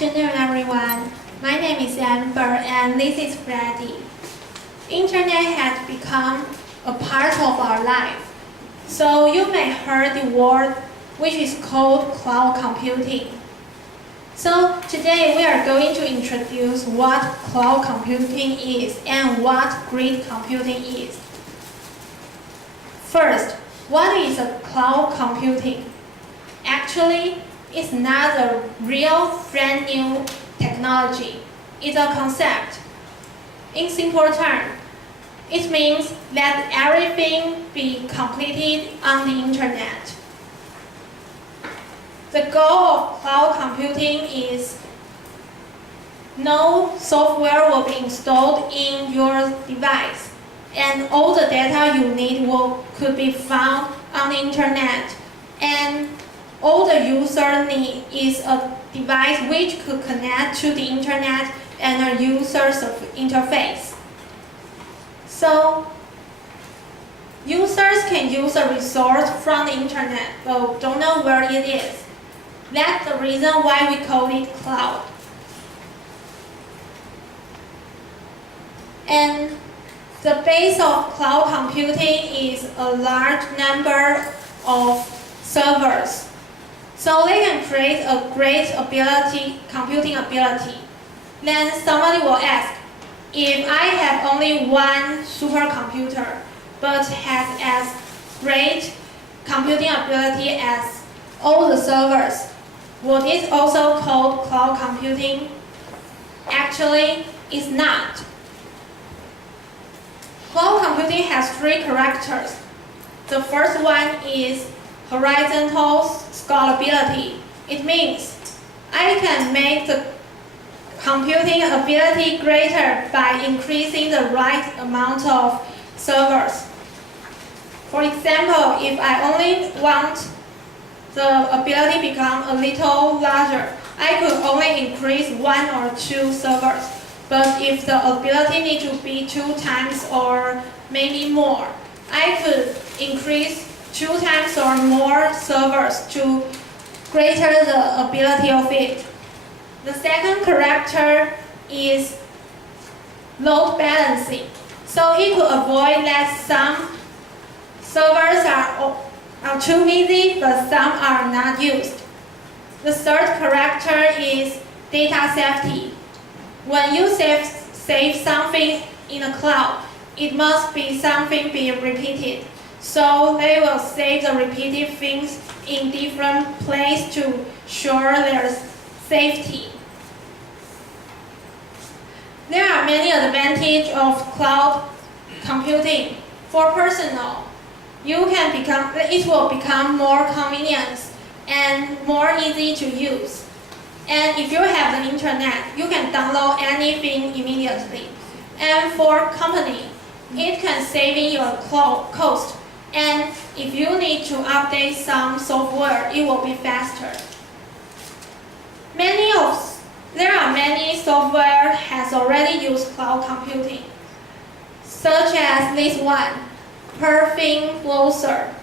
afternoon, everyone. My name is Amber and this is Freddy. Internet has become a part of our life. So you may heard the word which is called cloud computing. So today we are going to introduce what cloud computing is and what grid computing is. First, what is a cloud computing? Actually, it's not a real brand new technology. It's a concept. In simple terms, it means that everything be completed on the internet. The goal of cloud computing is no software will be installed in your device, and all the data you need could be found on the internet, and all the user need is a device which could connect to the internet and a user's interface. So users can use a resource from the internet, but don't know where it is. That's the reason why we call it cloud. And the base of cloud computing is a large number of servers. So they can create a great computing ability. Then somebody will ask, if I have only one supercomputer, but has as great computing ability as all the servers, will this also called cloud computing? Actually, it's not. Cloud computing has three characters. The first one is horizontal scalability. It means I can make the computing ability greater by increasing the right amount of servers. For example, if I only want the ability become a little larger, I could only increase 1 or 2 servers. But if the ability needs to be 2 times or maybe more, I could increase 2 times or more servers to greater the ability of it. The second character is load balancing. So it could avoid that some servers are too busy, but some are not used. The third character is data safety. When you save something in the cloud, it must be something being repeated. So they will save the repeated things in different places to ensure their safety. There are many advantages of cloud computing. For personal, it will become more convenient and more easy to use. And if you have the internet, you can download anything immediately. And for company, it can save your cost. And if you need to update some software, it will be faster. There are many software has already used cloud computing, such as this one, fri20130614.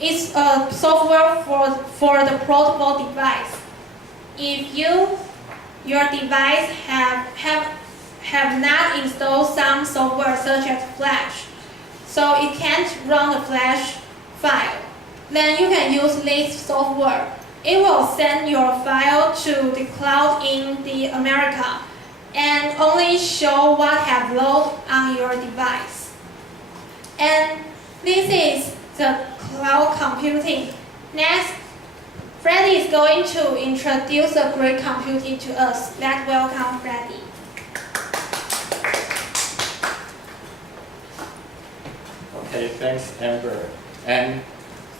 It's a software for the portable device. If your device have not installed some software such as Flash, so it can't run the Flash file, then you can use this software. It will send your file to the cloud in the America and only show what have loaded on your device. And this is the cloud computing. Next, Freddy is going to introduce the grid computing to us. Let's welcome Freddy. Okay, thanks Amber. And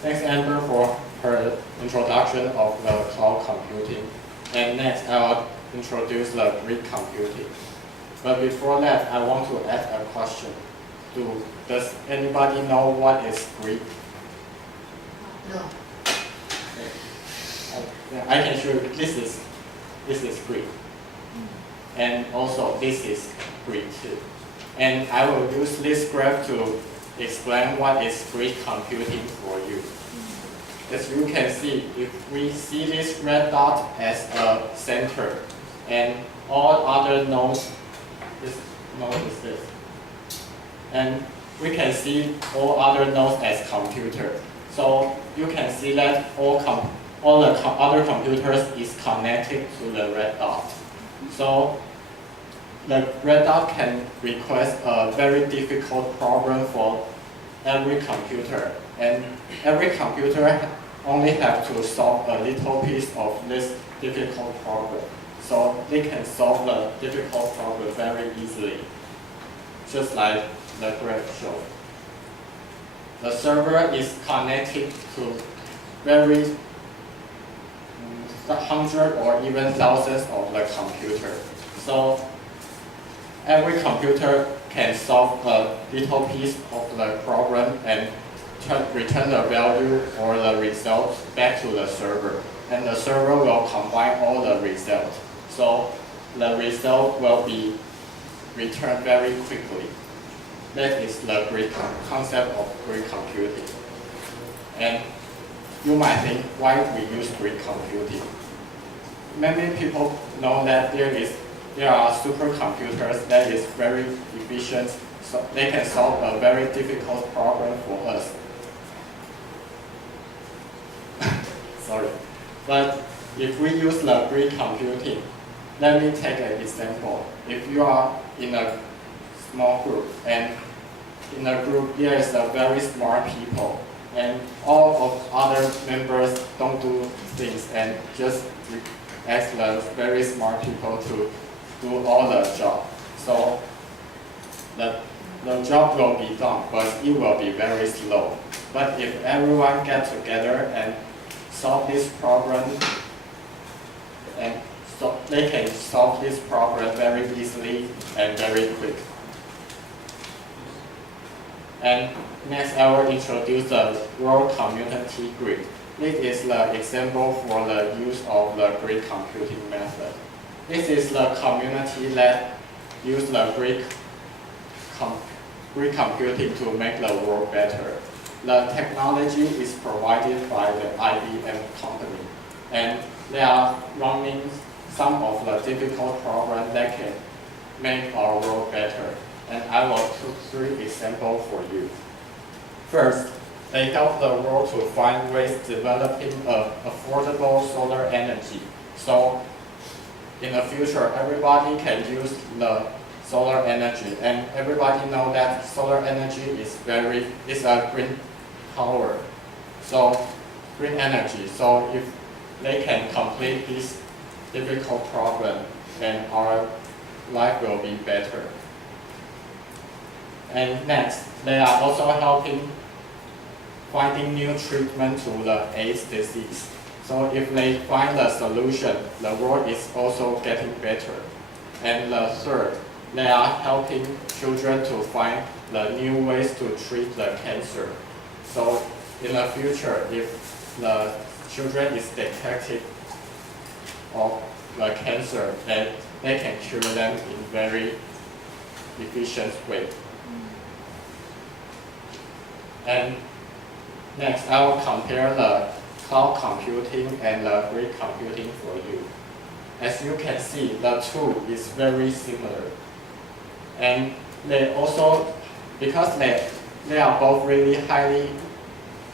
thanks Amber for her introduction of the cloud computing. And next I'll introduce the grid computing. But before that, I want to ask a question. Does anybody know what is grid? No. I can show you. This is grid. And also this is grid too. And I will use this graph to explain what is grid computing for you. as you can see, if we see this red dot as a center, and all other nodes, this node is this, and we can see all other nodes as computer. So you can see that all the other computers is connected to the red dot. So the red dot can request a very difficult problem for every computer, and every computer only have to solve a little piece of this difficult problem. So they can solve the difficult problem very easily, just like the graph shows. The server is connected to very hundreds or even thousands of the computers. So every computer can solve a little piece of the problem and return the value or the result back to the server. And the server will combine all the results. So the result will be returned very quickly. That is the great concept of grid computing. And you might think, why we use grid computing? Many people know that there are supercomputers that is very efficient, so they can solve a very difficult problem for us. Sorry. But if we use the grid computing, let me take an example. If you are in a small group, and in the group there is a very smart people, and all of other members don't do things and just ask the very smart people to do all the job. So the job will be done, but it will be very slow. But if everyone get together and solve this problem, and so they can solve this problem very easily and very quick. And next, I will introduce the World Community Grid. This is the example for the use of the grid computing method. This is the community that use the grid computing to make the world better. The technology is provided by the IBM company, and they are running some of the difficult problems that can make our world better. And I will put 3 examples for you. First, they help the world to find ways developing affordable solar energy. So in the future, everybody can use the solar energy, and everybody know that solar energy is a green power. So green energy. So if they can complete this difficult problem, then our life will be better. And next, they are also helping finding new treatment to the AIDS disease. So if they find the solution, the world is also getting better. And the third, they are helping children to find the new ways to treat the cancer. So in the future, if the children is detected of the cancer, then they can cure them in very efficient way. And next, I will compare the cloud computing and the grid computing for you. As you can see, the tool is very similar. And they also, because they are both really highly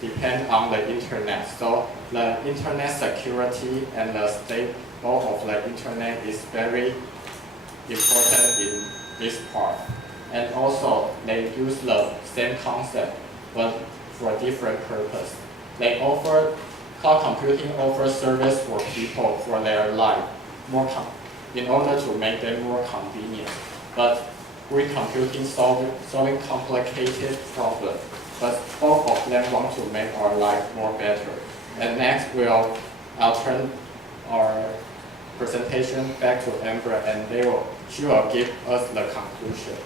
depend on the internet. So the internet security and the stable of the internet is very important in this part. And also, they use the same concept, but for different purpose. Cloud computing offers service for people for their life in order to make them more convenient. But grid computing solving complicated problems. But both of them want to make our life more better. And next, I'll turn our presentation back to Amber, and she will give us the conclusion.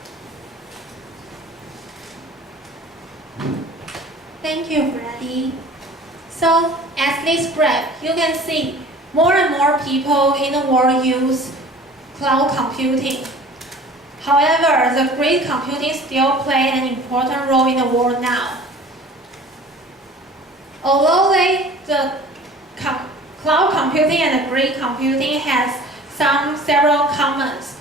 Thank you, Brady. So, as this graph, you can see more and more people in the world use cloud computing. However, the grid computing still plays an important role in the world now. Although cloud computing and grid computing has several commons,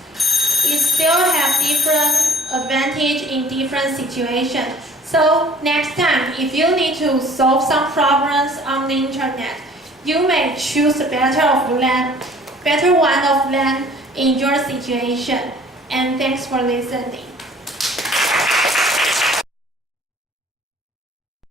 it still has different advantage in different situations. So next time, if you need to solve some problems on the internet, you may choose the better one of them in your situation. And thanks for listening.